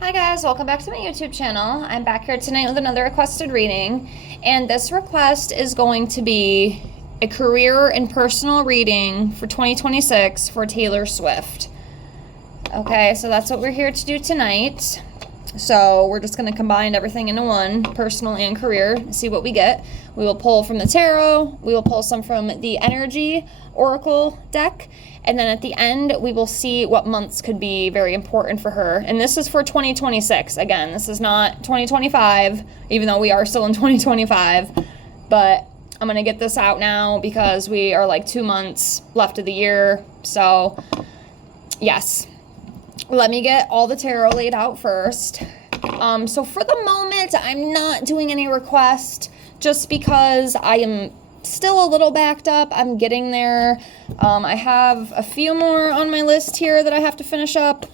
Hi guys, welcome back to my YouTube channel. I'm back here tonight with another requested reading, and this request is going to be a career and personal reading for 2026 for Taylor Swift. Okay, so that's what we're here to do tonight. So we're just going to combine everything into one, personal and career, and see what we get. We will pull from the tarot, we will pull some from the energy oracle deck, and then at the end we will see what months could be very important for her. And this is for 2026. Again, this is not 2025, even though we are still in 2025, but I'm going to get this out now because we are like 2 months left of the year. So yes, let me get all the tarot laid out first. So for the moment, I'm not doing any request just because I am still a little backed up. I'm getting there. I have a few more on my list here that I have to finish up,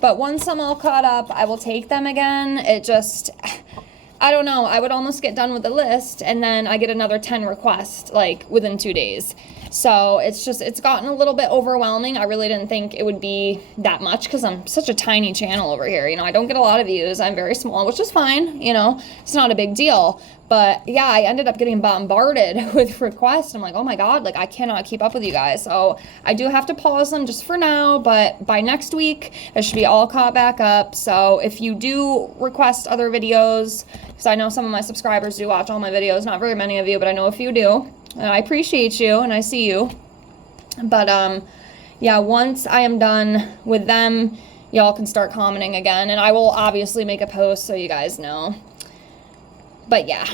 but once I'm all caught up, I will take them again. I don't know. I would almost get done with the list and then I get another 10 requests like within 2 days. So it's gotten a little bit overwhelming. I really didn't think it would be that much because I'm such a tiny channel over here. I don't get a lot of views. I'm very small, which is fine. It's not a big deal. But yeah, I ended up getting bombarded with requests. I'm like, oh my God, I cannot keep up with you guys. So I do have to pause them just for now, but by next week, it should be all caught back up. So if you do request other videos, because I know some of my subscribers do watch all my videos, not very many of you, but I know a few do. And I appreciate you and I see you. But yeah, once I am done with them, y'all can start commenting again. And I will obviously make a post so you guys know. But yeah.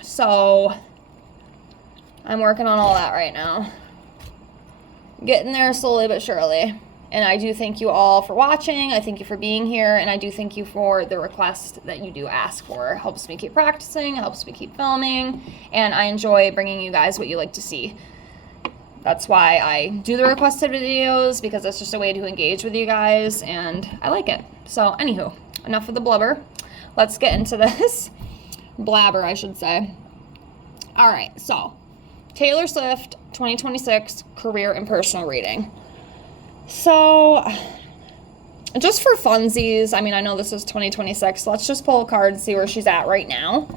So I'm working on all that right now. Getting there slowly but surely. And I do thank you all for watching. I thank you for being here. And I do thank you for the request that you do ask for. It helps me keep practicing. It helps me keep filming. And I enjoy bringing you guys what you like to see. That's why I do the requested videos, because it's just a way to engage with you guys. And I like it. So anywho, enough of the blubber. Let's get into this. Blabber, I should say. All right, so Taylor Swift 2026 career and personal reading. So, just for funsies, I know this is 2026. Let's just pull a card and see where she's at right now,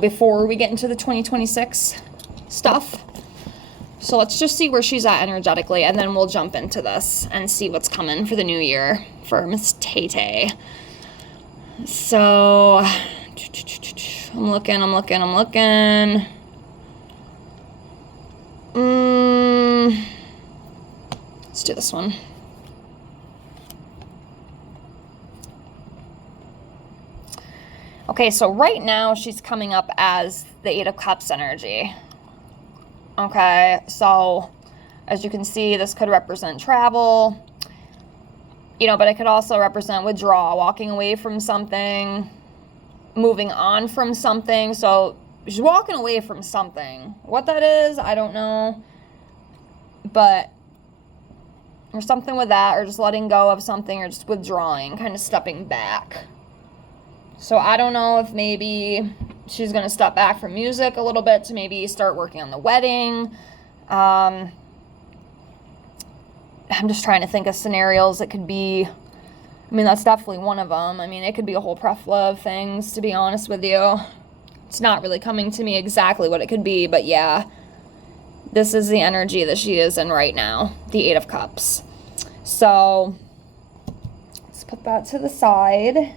before we get into the 2026 stuff. So let's just see where she's at energetically, and then we'll jump into this and see what's coming for the new year for Miss Tay-Tay. So, I'm looking. Let's do this one. Okay, so right now she's coming up as the Eight of Cups energy. Okay, so as you can see, this could represent travel, but it could also represent withdrawal, walking away from something, moving on from something. So she's walking away from something. What that is, I don't know, but or something with that, or just letting go of something, or just withdrawing, kind of stepping back. So I don't know if maybe she's going to step back from music a little bit to maybe start working on the wedding. I'm just trying to think of scenarios that could be. That's definitely one of them. It could be a whole plethora of things, to be honest with you. It's not really coming to me exactly what it could be, but yeah. This is the energy that she is in right now, the Eight of Cups. So, let's put that to the side.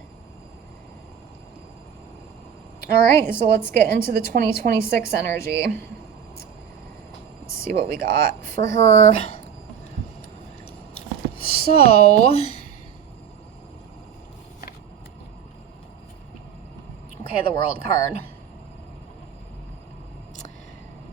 All right, so let's get into the 2026 energy. Let's see what we got for her. So, okay, the World card.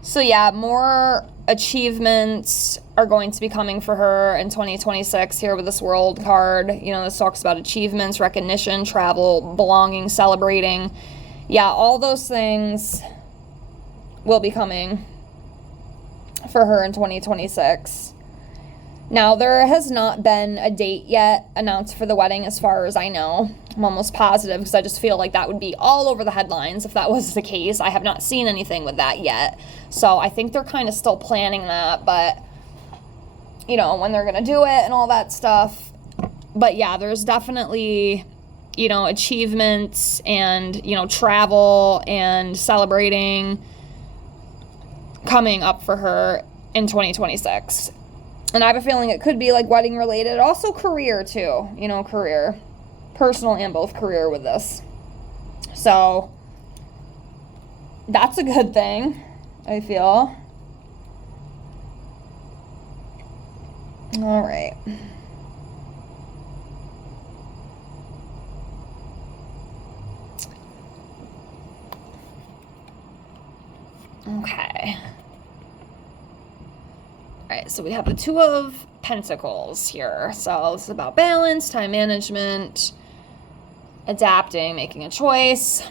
So yeah, more achievements are going to be coming for her in 2026 here with this World card. This talks about achievements, recognition, travel, belonging, celebrating. Yeah, all those things will be coming for her in 2026. Now, there has not been a date yet announced for the wedding as far as I know. I'm almost positive because I just feel like that would be all over the headlines if that was the case. I have not seen anything with that yet. So I think they're kind of still planning that, but, when they're going to do it and all that stuff, But yeah, there's definitely, achievements and, travel and celebrating coming up for her in 2026. And I have a feeling it could be like wedding related. Also career too, career. Personal and both career with this. So that's a good thing, I feel. All right. Okay. All right, so we have the Two of Pentacles here. So this is about balance, time management, adapting, making a choice.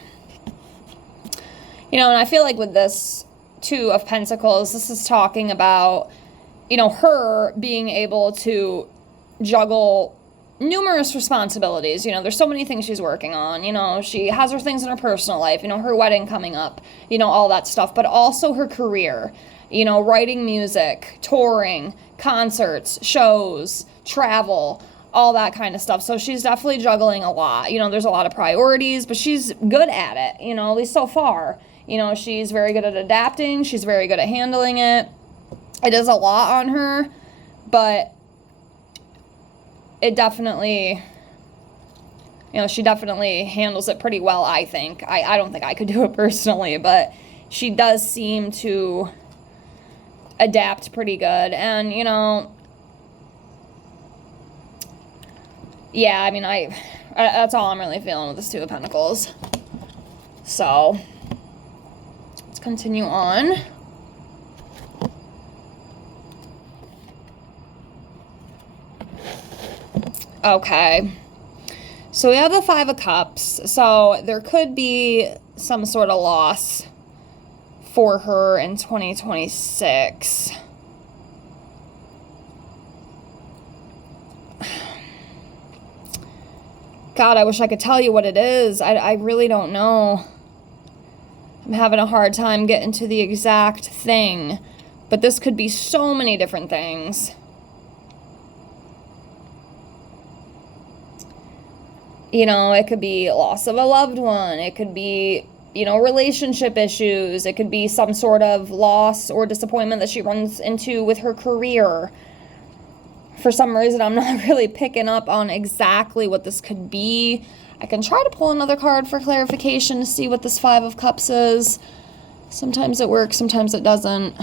And I feel like with this Two of Pentacles, this is talking about, her being able to juggle numerous responsibilities. There's so many things she's working on. She has her things in her personal life, her wedding coming up, all that stuff, but also her career, writing music, touring, concerts, shows, travel, all that kind of stuff. So she's definitely juggling a lot. There's a lot of priorities, but she's good at it, at least so far. She's very good at adapting. She's very good at handling it. It is a lot on her, but it definitely, she definitely handles it pretty well, I think. I don't think I could do it personally, but she does seem to adapt pretty good. And, yeah, I mean, that's all I'm really feeling with this Two of Pentacles. So let's continue on. Okay, so we have the Five of Cups. So there could be some sort of loss for her in 2026. God, I wish I could tell you what it is. I really don't know. I'm having a hard time getting to the exact thing. But this could be so many different things. It could be loss of a loved one. It could be, relationship issues. It could be some sort of loss or disappointment that she runs into with her career. For some reason, I'm not really picking up on exactly what this could be. I can try to pull another card for clarification to see what this Five of Cups is. Sometimes it works, sometimes it doesn't.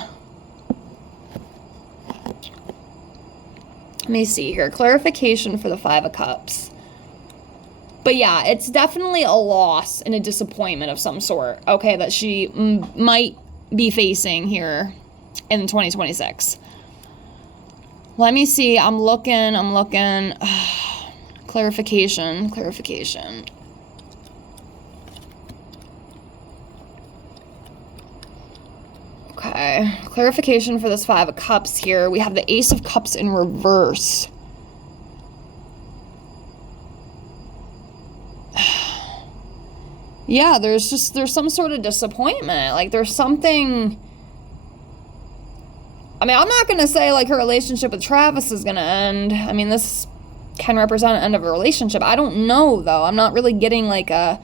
Let me see here. Clarification for the Five of Cups. But yeah, it's definitely a loss and a disappointment of some sort, okay, that she might be facing here in 2026. Let me see. I'm looking. Clarification. Okay. Clarification for this Five of Cups here. We have the Ace of Cups in reverse. Yeah, there's some sort of disappointment. Like, there's something... I mean, I'm not going to say, like, her relationship with Travis is going to end. I mean, this can represent an end of a relationship. I don't know, though. I'm not really getting, like, a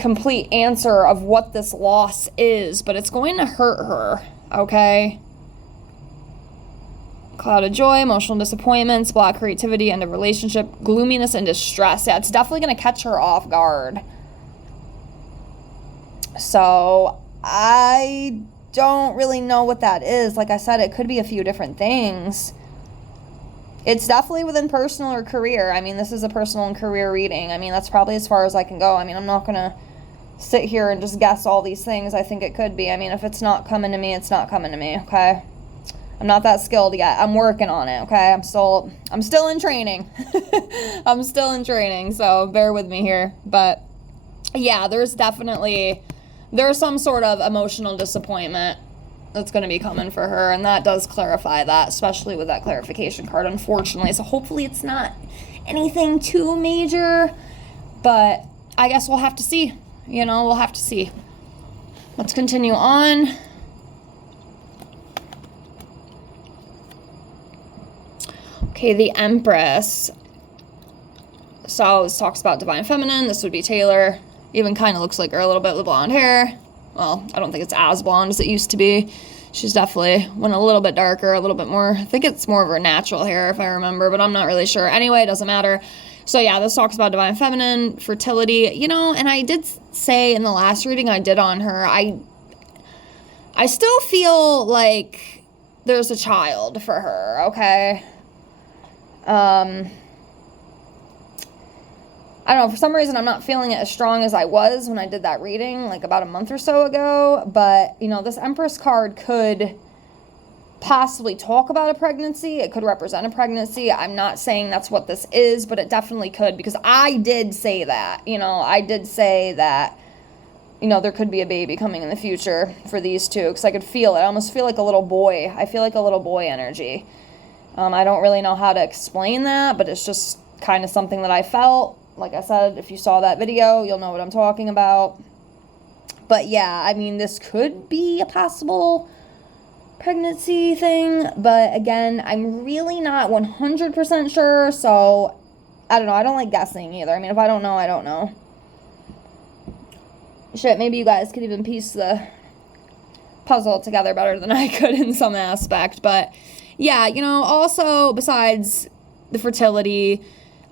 complete answer of what this loss is, but it's going to hurt her, okay? Cloud of joy, emotional disappointments, block creativity, end of relationship, gloominess, and distress. Yeah, it's definitely going to catch her off guard. So, I don't really know what that is. Like I said, it could be a few different things. It's definitely within personal or career. I mean, this is a personal and career reading. I mean, that's probably as far as I can go. I mean, I'm not going to sit here and just guess all these things. I think it could be. I mean, if it's not coming to me, it's not coming to me, okay? I'm not that skilled yet. I'm working on it, okay? I'm still in training. I'm still in training, so bear with me here. But yeah, there's some sort of emotional disappointment that's going to be coming for her, and that does clarify that, especially with that clarification card, unfortunately. So hopefully it's not anything too major, but I guess we'll have to see. We'll have to see. Let's continue on. Okay, the Empress. So this talks about divine feminine. This would be Taylor. Even kind of looks like her a little bit with blonde hair. Well, I don't think it's as blonde as it used to be. She's definitely went a little bit darker, a little bit more. I think it's more of her natural hair if I remember, but I'm not really sure. Anyway, it doesn't matter. So yeah, this talks about divine feminine, fertility, you know, and I did say in the last reading I did on her, I still feel like there's a child for her, okay? I don't know, for some reason I'm not feeling it as strong as I was when I did that reading, like about a month or so ago, but, you know, this Empress card could possibly talk about a pregnancy. It could represent a pregnancy. I'm not saying that's what this is, but it definitely could, because I did say that, you know, I did say that, you know, there could be a baby coming in the future for these two, because I could feel it. I almost feel like a little boy. I feel like a little boy energy. I don't really know how to explain that, but it's just kind of something that I felt. Like I said, if you saw that video, you'll know what I'm talking about. But yeah, I mean, this could be a possible pregnancy thing, but again, I'm really not 100% sure, so I don't know. I don't like guessing either. I mean, if I don't know, I don't know. Shit, maybe you guys could even piece the puzzle together better than I could in some aspect, but yeah, you know, also besides the fertility,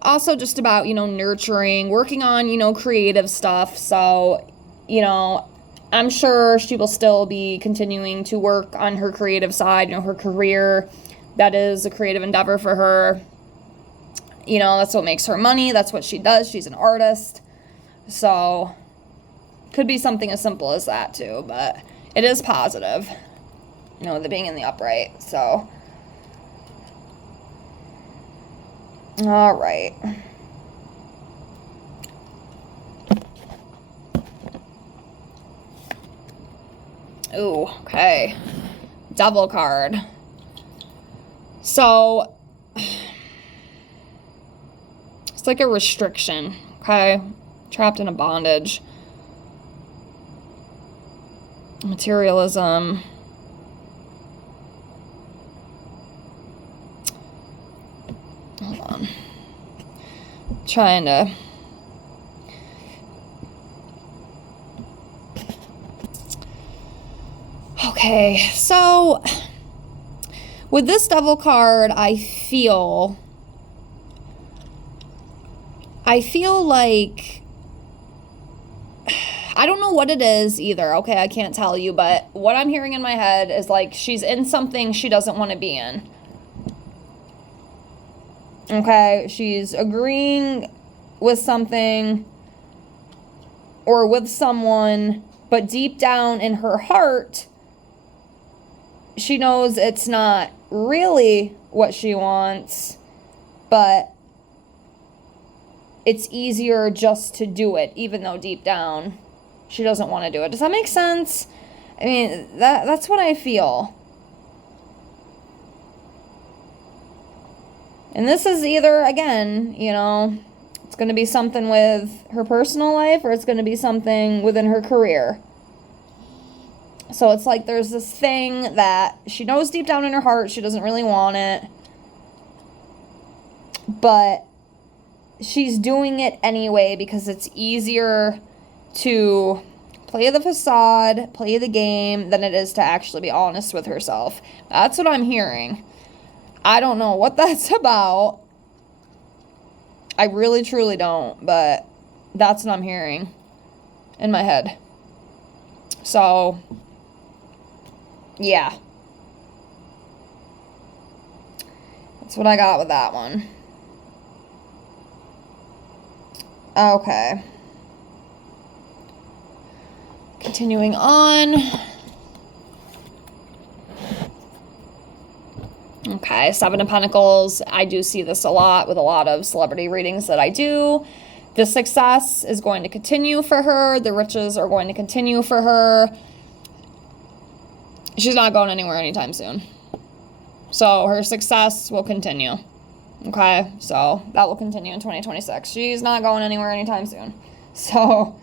also just about, you know, nurturing, working on, you know, creative stuff. So, you know, I'm sure she will still be continuing to work on her creative side, you know, her career. That is a creative endeavor for her. You know, that's what makes her money. That's what she does. She's an artist. So, could be something as simple as that too, but it is positive, you know, with it being in the upright. So, all right. Ooh, okay. Devil card. So, it's like a restriction, okay? Trapped in a bondage. Materialism. Hold on. Trying to... Okay, so with this devil card, I feel like, I don't know what it is either, okay? I can't tell you, but what I'm hearing in my head is like she's in something she doesn't want to be in. Okay, she's agreeing with something or with someone, but deep down in her heart, she knows it's not really what she wants, but it's easier just to do it, even though deep down she doesn't want to do it. Does that make sense? I mean, that's what I feel. And this is either, again, you know, it's going to be something with her personal life or it's going to be something within her career. So it's like there's this thing that she knows deep down in her heart she doesn't really want it, but she's doing it anyway because it's easier to play the facade, play the game, than it is to actually be honest with herself. That's what I'm hearing. I don't know what that's about. I really, truly don't, but that's what I'm hearing in my head. So, yeah. That's what I got with that one. Okay. Continuing on. Okay, Seven of Pentacles. I do see this a lot with a lot of celebrity readings that I do. The success is going to continue for her. The riches are going to continue for her. She's not going anywhere anytime soon. So her success will continue. Okay, so that will continue in 2026. She's not going anywhere anytime soon. So...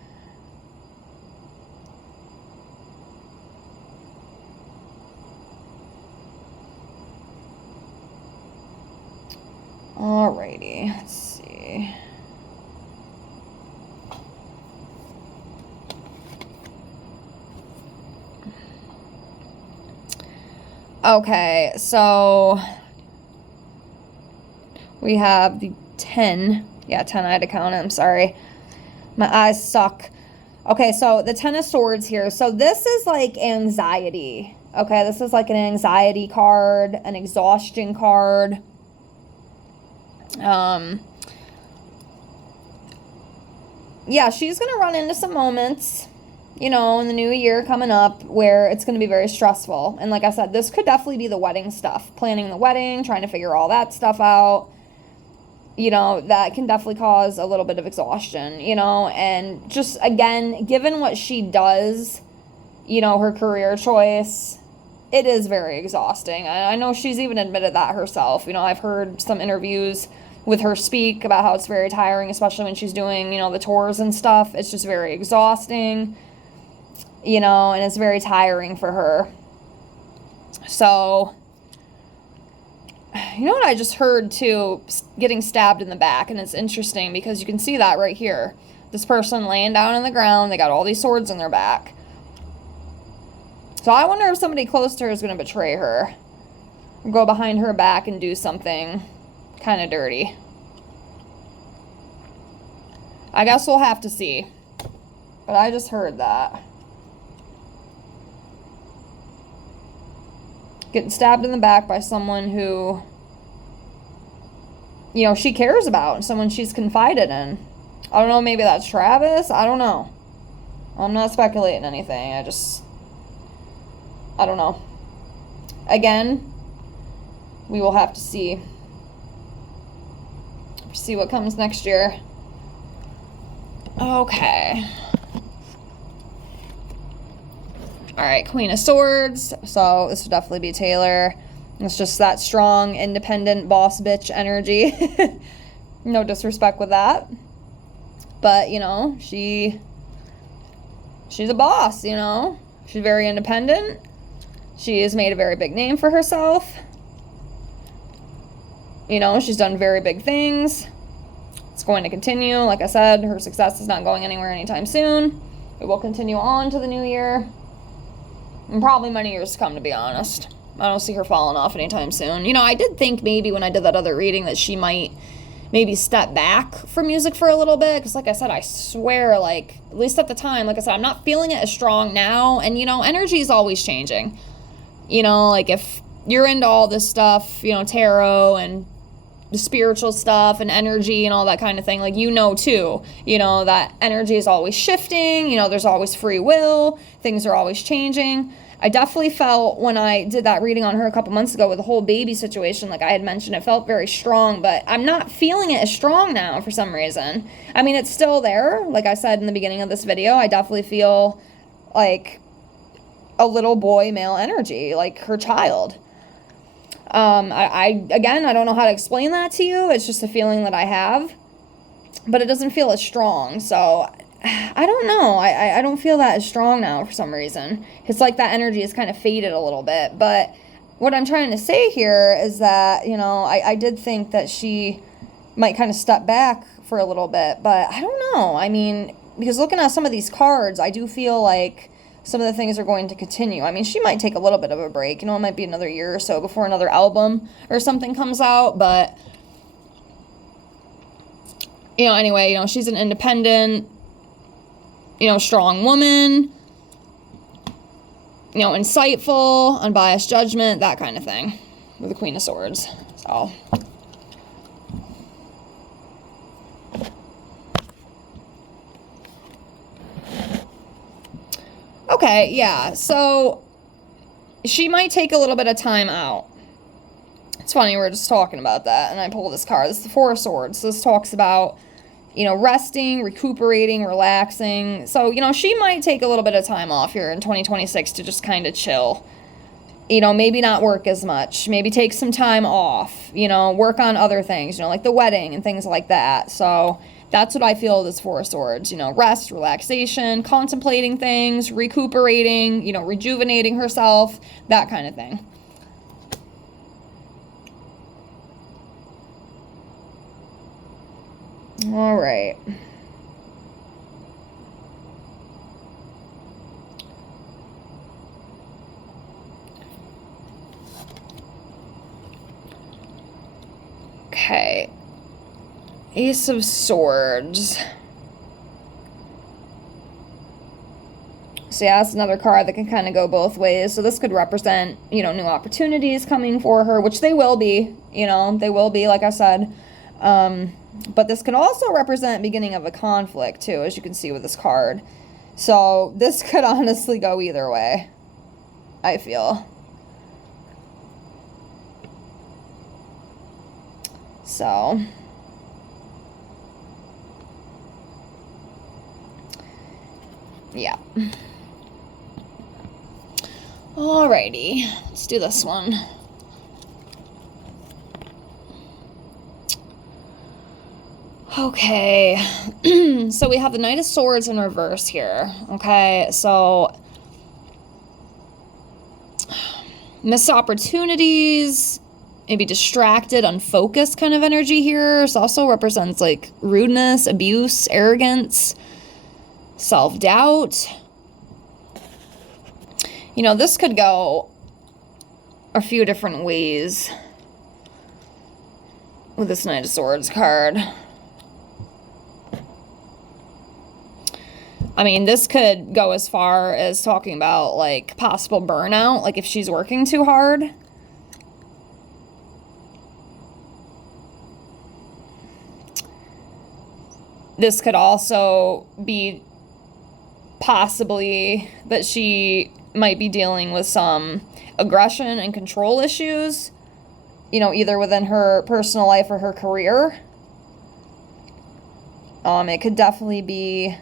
Alrighty, let's see. Okay, so we have the 10. Yeah, 10, I had to count it, I'm sorry. My eyes suck. Okay, so the 10 of Swords here. So this is like anxiety. Okay, this is like an anxiety card, an exhaustion card. Yeah, she's going to run into some moments, you know, in the new year coming up where it's going to be very stressful. And like I said, this could definitely be the wedding stuff. Planning the wedding, trying to figure all that stuff out. You know, that can definitely cause a little bit of exhaustion, you know, and just, again, given what she does, you know, her career choice, it is very exhausting. I know she's even admitted that herself. You know, I've heard some interviews with her speak about how it's very tiring, especially when she's doing, you know, the tours and stuff. It's just very exhausting, you know, and it's very tiring for her. So, you know what I just heard too? Getting stabbed in the back. And it's interesting because you can see that right here. This person laying down on the ground. They got all these swords in their back. So I wonder if somebody close to her is going to betray her. Or go behind her back and do something kind of dirty. I guess we'll have to see. But I just heard that. Getting stabbed in the back by someone who, you know, she cares about and someone she's confided in. I don't know, maybe that's Travis. I don't know. I'm not speculating anything. I don't know. Again, we will have to see what comes next year. Okay. All right, Queen of Swords. So this would definitely be Taylor. It's just that strong, independent, boss bitch energy. No disrespect with that. But, you know, she's a boss, you know. She's very independent. She has made a very big name for herself. You know, she's done very big things. It's going to continue. Like I said, her success is not going anywhere anytime soon. It will continue on to the new year. And probably many years to come, to be honest. I don't see her falling off anytime soon. You know, I did think maybe when I did that other reading that she might maybe step back from music for a little bit. Because like I said, I swear, like, at least at the time, like I said, I'm not feeling it as strong now. And, you know, energy is always changing. You know, like if you're into all this stuff, you know, tarot and the spiritual stuff and energy and all that kind of thing, like, you know, too, you know, that energy is always shifting, you know, there's always free will, things are always changing. I definitely felt when I did that reading on her a couple months ago with the whole baby situation, like I had mentioned, it felt very strong, but I'm not feeling it as strong now for some reason. I mean, it's still there. Like I said in the beginning of this video, I definitely feel like a little boy male energy, like her child. Again, I don't know how to explain that to you. It's just a feeling that I have, but it doesn't feel as strong. So I don't know. I don't feel that as strong now for some reason. It's like that energy has kind of faded a little bit. But what I'm trying to say here is that, you know, I did think that she might kind of step back for a little bit, but I don't know. I mean, because looking at some of these cards, I do feel like some of the things are going to continue. I mean, she might take a little bit of a break. You know, it might be another year or so before another album or something comes out. But, you know, anyway, you know, she's an independent, you know, strong woman, you know, insightful, unbiased judgment, that kind of thing with the Queen of Swords. So, okay, yeah, so she might take a little bit of time out. It's funny, we're just talking about that, and I pull this card. This is the Four of Swords. This talks about, you know, resting, recuperating, relaxing. So, you know, she might take a little bit of time off here in 2026 to just kind of chill. You know, maybe not work as much. Maybe take some time off, you know, work on other things, you know, like the wedding and things like that. So that's what I feel this Four of Swords, you know, rest, relaxation, contemplating things, recuperating, you know, rejuvenating herself, that kind of thing. All right. Okay. Ace of Swords. So yeah, that's another card that can kind of go both ways. So this could represent, new opportunities coming for her, which they will be, they will be, like I said. But this can also represent beginning of a conflict too, as you can see with this card. So this could honestly go either way, I feel. So... yeah. Alrighty, let's do this one. Okay, so we have the Knight of Swords in reverse here. Okay, so missed opportunities, maybe distracted, unfocused kind of energy here. This also represents like rudeness, abuse, arrogance, self-doubt. This could go a few different ways with this Knight of Swords card. I mean, this could go as far as talking about, like, possible burnout, like if she's working too hard. This could also be possibly that she might be dealing with some aggression and control issues, either within her personal life or her career. It could definitely be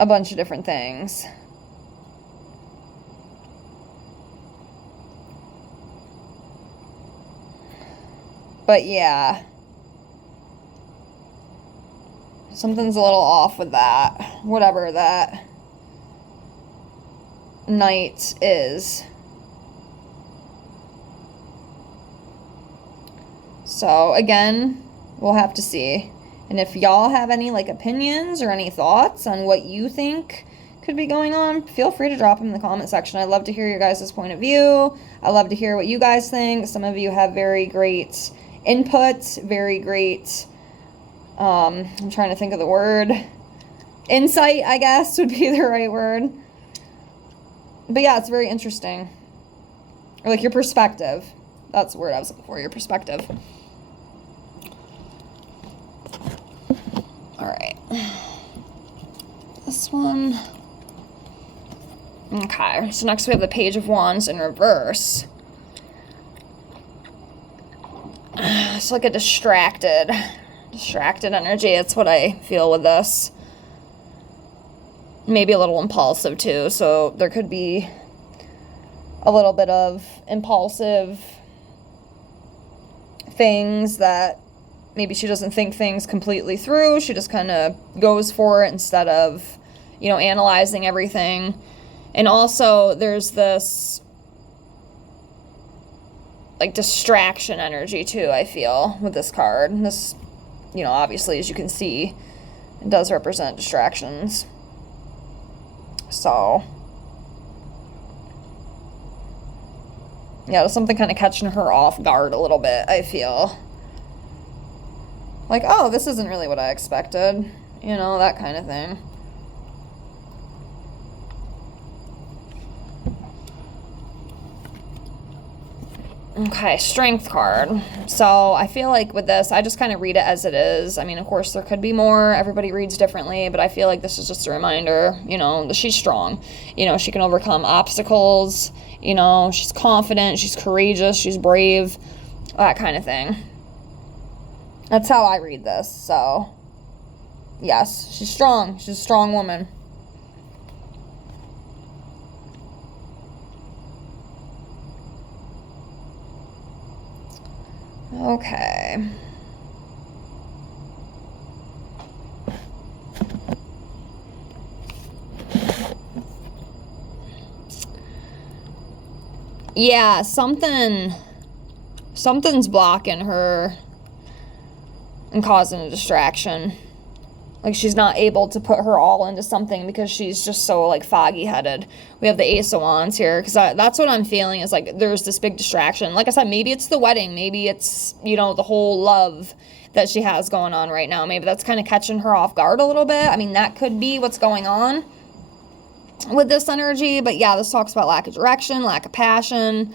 a bunch of different things. But yeah, something's a little off with that, whatever that Knight is. So again, we'll have to see. And if y'all have any opinions or any thoughts on what you think could be going on, feel free to drop them in the comment section. I'd love to hear your guys' point of view. I love to hear what you guys think. Some of you have very great input, very great, I'm trying to think of the word, insight, I guess, would be the right word. But yeah, it's very interesting. Or your perspective. That's the word I was looking for, your perspective. All right. This one. Okay, so next we have the Page of Wands in reverse. It's like a distracted energy. That's what I feel with this. Maybe a little impulsive too, so there could be a little bit of impulsive things that maybe she doesn't think things completely through. She just kind of goes for it instead of, analyzing everything. And also there's this distraction energy too, I feel, with this card. And this, obviously, as you can see, it does represent distractions. So, yeah, there's something kind of catching her off guard a little bit, I feel. Oh, this isn't really what I expected. That kind of thing. Okay, Strength card. So I feel like with this, I just kind of read it as it is. I mean, of course, there could be more. Everybody reads differently, but I feel like this is just a reminder, that she's strong. She can overcome obstacles. She's confident, she's courageous, she's brave, that kind of thing. That's how I read this. So, yes, she's strong. She's a strong woman. Okay. Yeah, something's blocking her and causing a distraction. Like, she's not able to put her all into something because she's just so, like, foggy-headed. We have the Ace of Wands here, because that's what I'm feeling, is, like, there's this big distraction. Like I said, maybe it's the wedding. Maybe it's, you know, the whole love that she has going on right now. Maybe that's kind of catching her off guard a little bit. I mean, that could be what's going on with this energy. But, yeah, this talks about lack of direction, lack of passion.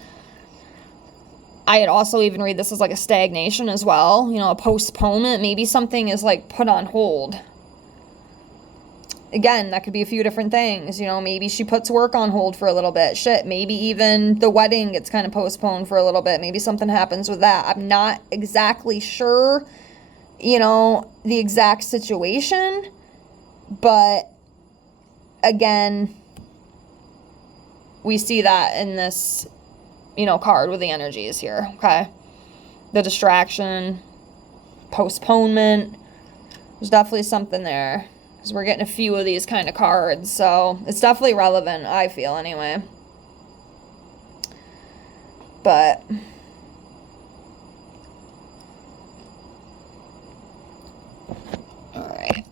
I had also even read this as, like, a stagnation as well. You know, a postponement. Maybe something is, like, put on hold. Again, that could be a few different things. You know, maybe she puts work on hold for a little bit. Shit, maybe even the wedding gets kind of postponed for a little bit. Maybe something happens with that. I'm not exactly sure, you know, the exact situation. But, again, we see that in this, you know, card with the energies here, okay? The distraction, postponement. There's definitely something there. Because we're getting a few of these kind of cards, so it's definitely relevant, I feel, anyway. But alright.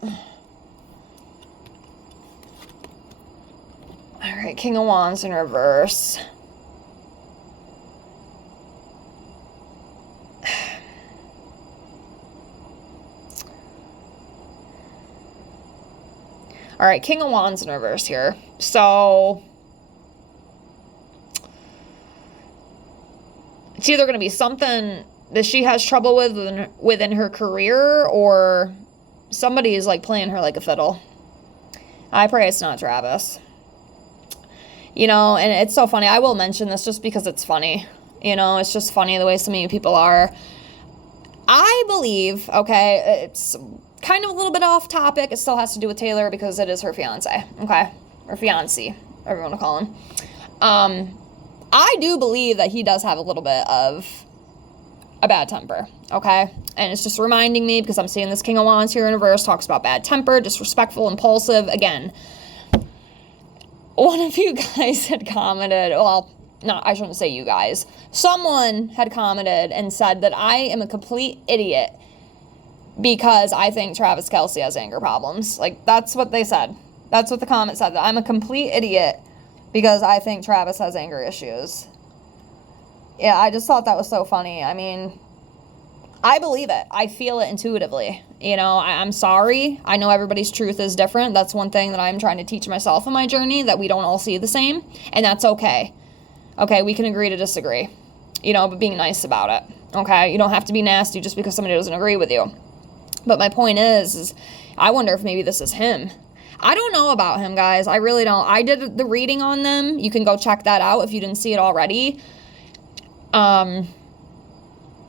Alright, King of Wands in reverse. All right, King of Wands in reverse here. So it's either going to be something that she has trouble with within her career, or somebody is, like, playing her like a fiddle. I pray it's not Travis. You know, and it's so funny. I will mention this just because it's funny. You know, it's just funny the way some of you people are. I believe, okay, it's kind of a little bit off topic. It still has to do with Taylor because it is her fiance, okay? Or fiancé, whatever you want to call him. I do believe that he does have a little bit of a bad temper, okay? And it's just reminding me, because I'm seeing this King of Wands here in reverse, talks about bad temper, disrespectful, impulsive. Again, one of you guys had commented, well, no, I shouldn't say you guys. Someone had commented and said that I am a complete idiot because I think Travis Kelce has anger problems. Like, that's what they said. That's what the comment said, that I'm a complete idiot because I think Travis has anger issues. Yeah, I just thought that was so funny. I mean, I believe it. I feel it intuitively. You know, I'm sorry. I know everybody's truth is different. That's one thing that I'm trying to teach myself in my journey, that we don't all see the same, and that's okay. Okay, we can agree to disagree, you know, but being nice about it, okay? You don't have to be nasty just because somebody doesn't agree with you. But my point is I wonder if maybe this is him. I don't know about him, guys. I really don't. I did the reading on them. You can go check that out if you didn't see it already.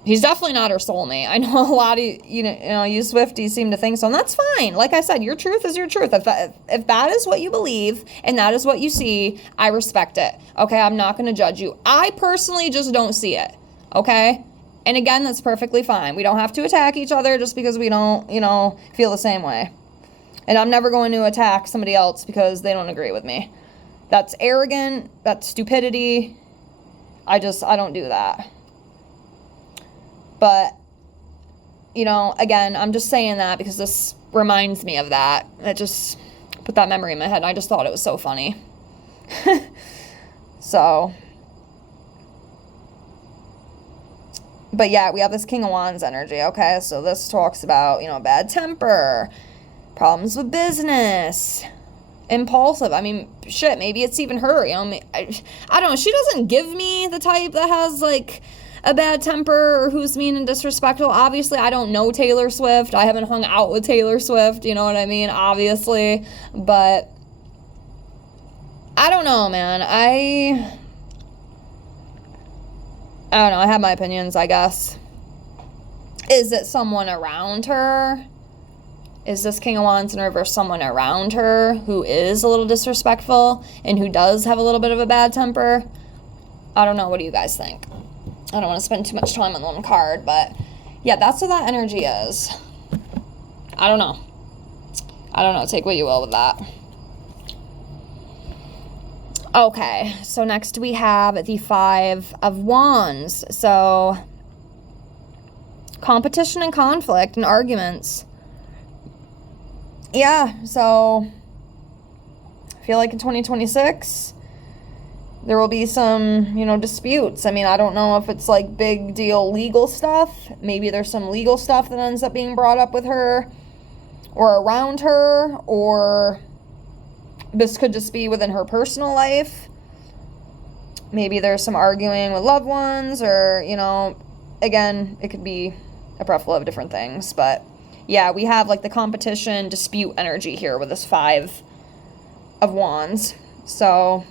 He's definitely not her soulmate. I know a lot of, you Swifties seem to think so, and that's fine. Like I said, your truth is your truth. If that is what you believe and that is what you see, I respect it. Okay, I'm not going to judge you. I personally just don't see it. Okay? And again, that's perfectly fine. We don't have to attack each other just because we don't, feel the same way. And I'm never going to attack somebody else because they don't agree with me. That's arrogant. That's stupidity. I don't do that. But, again, I'm just saying that because this reminds me of that. It just put that memory in my head. And I just thought it was so funny. So, but yeah, we have this King of Wands energy, okay? So this talks about, bad temper, problems with business, impulsive. I mean, shit, maybe it's even her, I don't know. She doesn't give me the type that has, like, a bad temper or who's mean and disrespectful. Obviously, I don't know Taylor Swift. I haven't hung out with Taylor Swift, you know what I mean? Obviously. But I don't know, man. I don't know. I have my opinions, I guess. Is it someone around her? Is this King of Wands in reverse someone around her who is a little disrespectful and who does have a little bit of a bad temper? I don't know. What do you guys think? I don't want to spend too much time on one card, but yeah, that's what that energy is. I don't know. Take what you will with that. Okay, so next we have the Five of Wands. So competition and conflict and arguments. Yeah, so I feel like in 2026, there will be some, disputes. I mean, I don't know if it's like big deal legal stuff. Maybe there's some legal stuff that ends up being brought up with her or around her, or this could just be within her personal life. Maybe there's some arguing with loved ones, or, again, it could be a plethora of different things. But yeah, we have like the competition dispute energy here with this 5 of Wands. So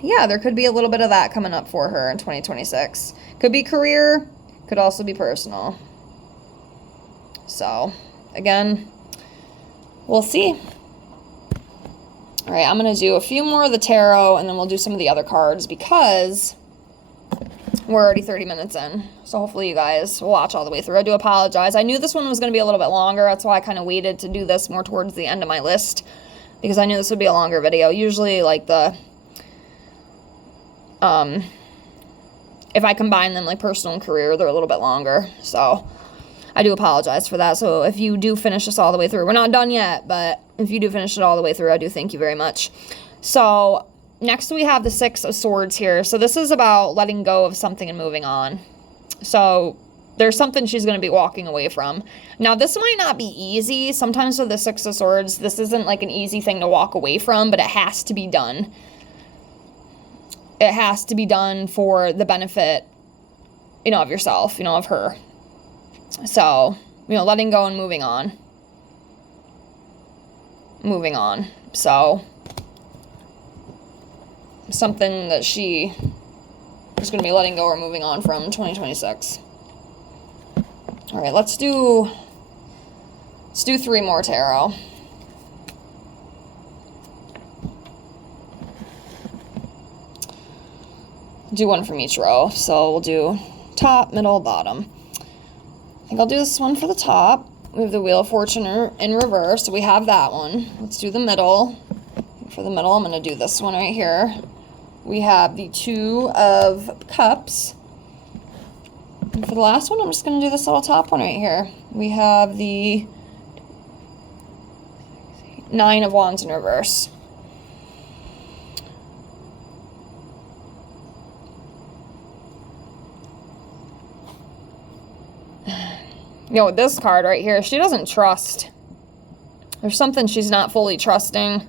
yeah, there could be a little bit of that coming up for her in 2026. Could be career, could also be personal. So again, we'll see. All right, I'm going to do a few more of the tarot, and then we'll do some of the other cards because we're already 30 minutes in. So hopefully you guys will watch all the way through. I do apologize. I knew this one was going to be a little bit longer. That's why I kind of waited to do this more towards the end of my list, because I knew this would be a longer video. Usually, like, if I combine them, like personal and career, they're a little bit longer. So I do apologize for that. So if you do finish this all the way through, we're not done yet, but if you do finish it all the way through, I do thank you very much. So next we have the 6 of Swords here. So this is about letting go of something and moving on. So there's something she's going to be walking away from. Now, this might not be easy. Sometimes with the 6 of Swords, this isn't like an easy thing to walk away from, but it has to be done. It has to be done for the benefit, of yourself, of her. So, letting go and moving on. Moving on. So, something that she is going to be letting go or moving on from 2026. All right, let's do 3 more tarot. Do one from each row. So we'll do top, middle, bottom. I think I'll do this one for the top. We have the Wheel of Fortune in reverse, so we have that one. Let's do the middle. For the middle, I'm going to do this one right here. We have the 2 of Cups. And for the last one, I'm just going to do this little top one right here. We have the 9 of Wands in reverse. With this card right here, she doesn't trust. There's something she's not fully trusting.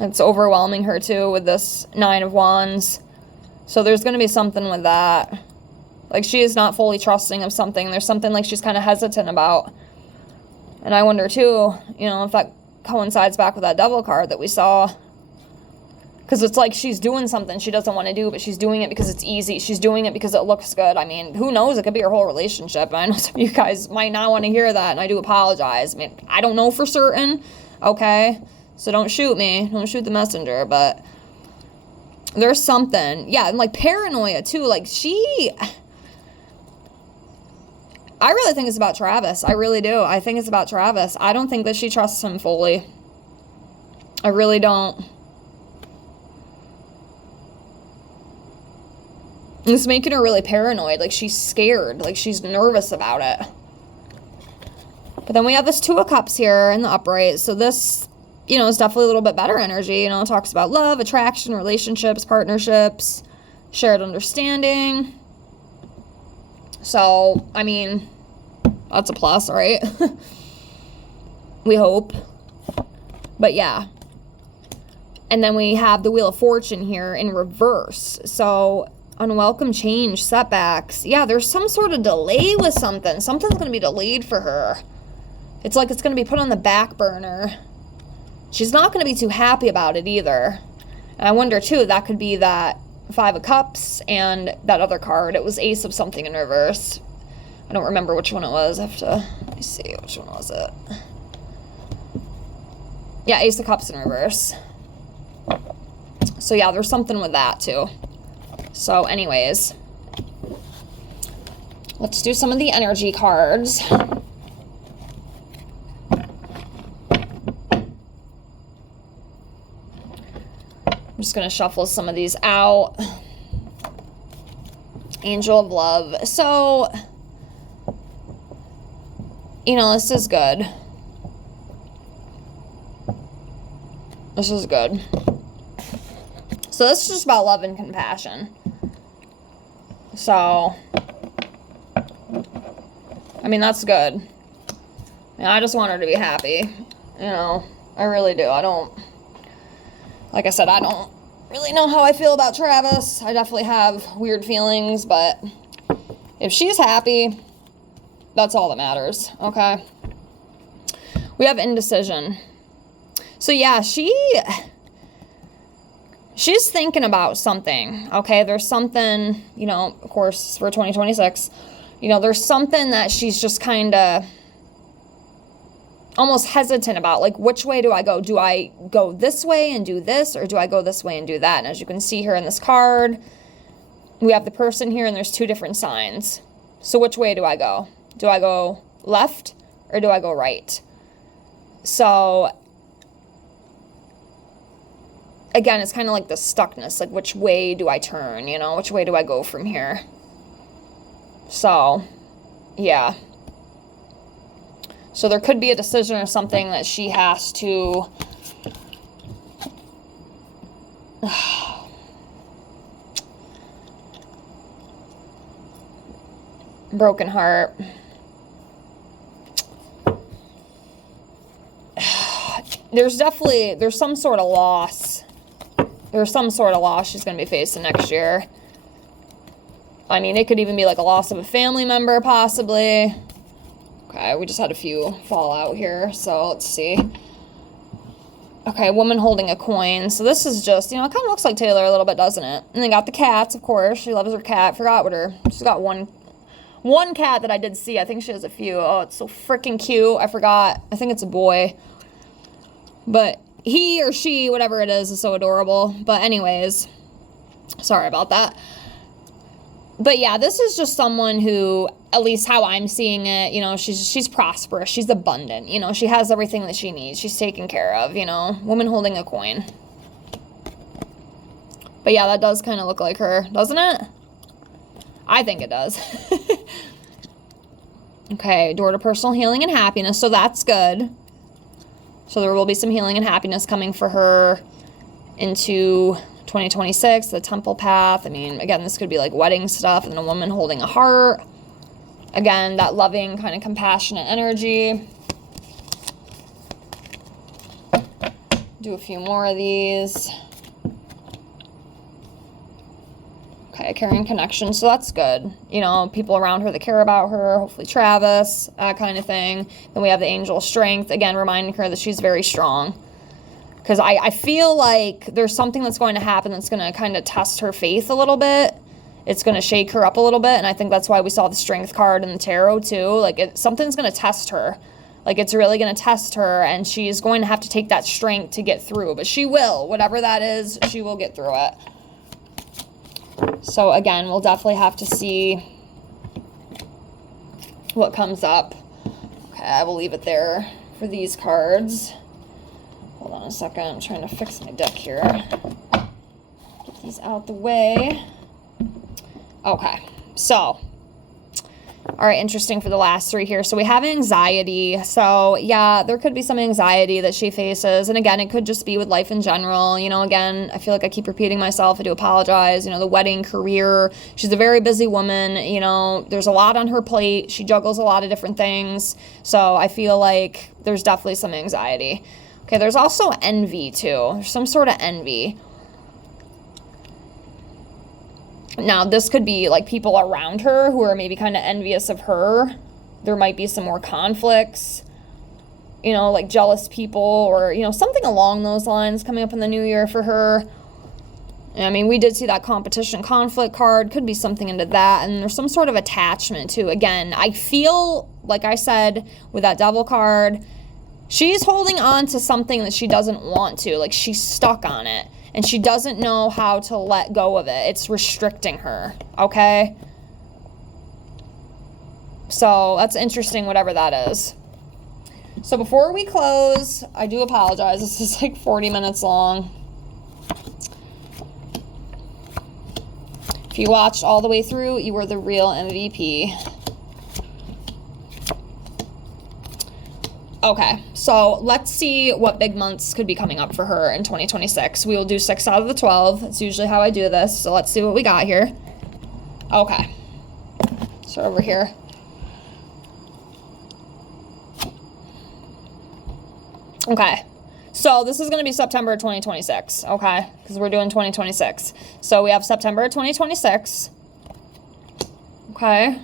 It's overwhelming her too with this 9 of Wands. So there's going to be something with that. Like, she is not fully trusting of something. There's something like she's kind of hesitant about. And I wonder too, if that coincides back with that Devil card that we saw. Because it's like she's doing something she doesn't want to do, but she's doing it because it's easy. She's doing it because it looks good. I mean, who knows? It could be her whole relationship. I know some of you guys might not want to hear that, and I do apologize. I mean, I don't know for certain, okay? So don't shoot me. Don't shoot the messenger, but there's something. Yeah, and like paranoia, too. Like, I really think it's about Travis. I really do. I think it's about Travis. I don't think that she trusts him fully. I really don't. It's making her really paranoid. Like, she's scared. Like, she's nervous about it. But then we have this 2 of Cups here in the upright. So this, is definitely a little bit better energy. It talks about love, attraction, relationships, partnerships, shared understanding. So, I mean, that's a plus, right? We hope. But yeah. And then we have the Wheel of Fortune here in reverse. So, unwelcome change, setbacks. Yeah, there's some sort of delay with something. Something's going to be delayed for her. It's like it's going to be put on the back burner. She's not going to be too happy about it either. And I wonder, too, that could be that 5 of Cups and that other card. It was Ace of something in reverse. I don't remember which one it was. I have to, let me see, which one was it? Yeah, Ace of Cups in reverse. So yeah, there's something with that too. So anyways, let's do some of the energy cards. I'm just going to shuffle some of these out. Angel of Love. So, this is good. This is good. So this is just about love and compassion. So, that's good. I just want her to be happy. I really do. Like I said, I don't really know how I feel about Travis. I definitely have weird feelings, but if she's happy, that's all that matters, okay? We have indecision. So yeah, she's thinking about something, okay? There's something, of course, for 2026, there's something that she's just kind of almost hesitant about. Like, which way do I go? Do I go this way and do this, or do I go this way and do that? And as you can see here in this card, we have the person here, and there's two different signs. So which way do I go? Do I go left, or do I go right? So again, it's kind of like the stuckness, like which way do I turn, which way do I go from here? So, yeah. So there could be a decision or something that she has to broken heart. There's some sort of loss. There's some sort of loss she's going to be facing next year. It could even be like a loss of a family member, possibly. Okay, we just had a few fall out here, so let's see. Okay, woman holding a coin. So this is just, it kind of looks like Taylor a little bit, doesn't it? And they got the cats, of course. She loves her cat. Forgot she's got one cat that I did see. I think she has a few. Oh, it's so freaking cute. I forgot. I think it's a boy. But he or she, whatever it is so adorable. But anyways, sorry about that. But yeah, this is just someone who, at least how I'm seeing it, she's prosperous. She's abundant. She has everything that she needs. She's taken care of, woman holding a coin. But yeah, that does kind of look like her, doesn't it? I think it does. Okay, door to personal healing and happiness. So that's good. So there will be some healing and happiness coming for her into 2026, the temple path. Again, this could be like wedding stuff, and a woman holding a heart. Again, that loving, kind of compassionate energy. Do a few more of these. Okay, carrying connection, so that's good. People around her that care about her, hopefully Travis, that kind of thing. Then we have the angel of strength, again, reminding her that she's very strong. Because I feel like there's something that's going to happen that's going to kind of test her faith a little bit. It's going to shake her up a little bit, and I think that's why we saw the strength card in the tarot, too. Like, something's going to test her. Like, it's really going to test her, and she's going to have to take that strength to get through. But she will. Whatever that is, she will get through it. So, again, we'll definitely have to see what comes up. Okay, I will leave it there for these cards. Hold on a second. I'm trying to fix my deck here. Get these out the way. Okay, so, all right, interesting for the last three here. So we have anxiety. So, yeah, there could be some anxiety that she faces. And again, it could just be with life in general. Again, I feel like I keep repeating myself. I do apologize. The wedding, career. She's a very busy woman. There's a lot on her plate. She juggles a lot of different things. So I feel like there's definitely some anxiety. Okay, there's also envy, too. There's some sort of envy. Now, this could be like people around her who are maybe kind of envious of her. There might be some more conflicts, like jealous people or, something along those lines coming up in the new year for her. We did see that competition conflict card. Could be something into that. And there's some sort of attachment, too. Again, I feel, like I said, with that devil card, she's holding on to something that she doesn't want to. Like, she's stuck on it. And she doesn't know how to let go of it. It's restricting her, okay? So that's interesting, whatever that is. So before we close, I do apologize. This is like 40 minutes long. If you watched all the way through, you were the real MVP. Okay, so let's see what big months could be coming up for her in 2026. We will do 6 out of the 12. That's usually how I do this. So let's see what we got here. Okay. So over here. Okay. So this is going to be September 2026, okay? Because we're doing 2026. So we have September 2026. Okay.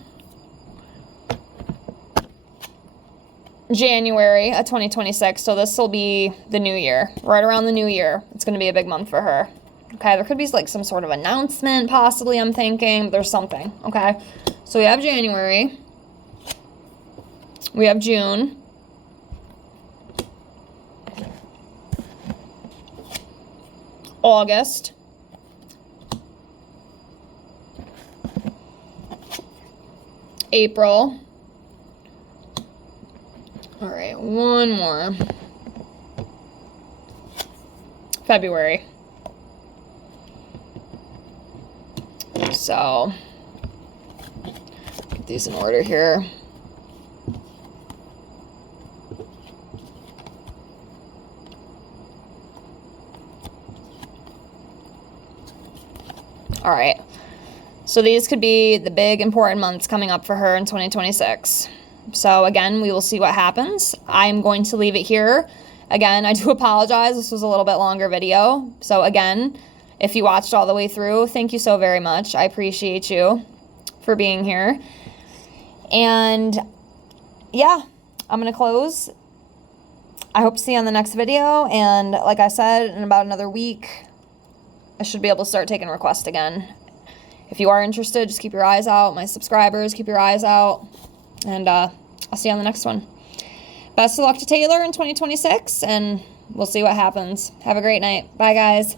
January of 2026. So this will be the new year. Right around the new year. It's going to be a big month for her. Okay, there could be like some sort of announcement possibly, I'm thinking. There's something, okay? So we have January. We have June. August. April. All right, one more. February. So, get these in order here. All right. So these could be the big important months coming up for her in 2026. So again, we will see what happens. I'm going to leave it here. Again, I do apologize. This was a little bit longer video. So again, if you watched all the way through, thank you so very much. I appreciate you for being here. And yeah, I'm going to close. I hope to see you on the next video. And like I said, in about another week, I should be able to start taking requests again. If you are interested, just keep your eyes out. My subscribers, keep your eyes out. And I'll see you on the next one. Best of luck to Taylor in 2026, and we'll see what happens. Have a great night. Bye, guys.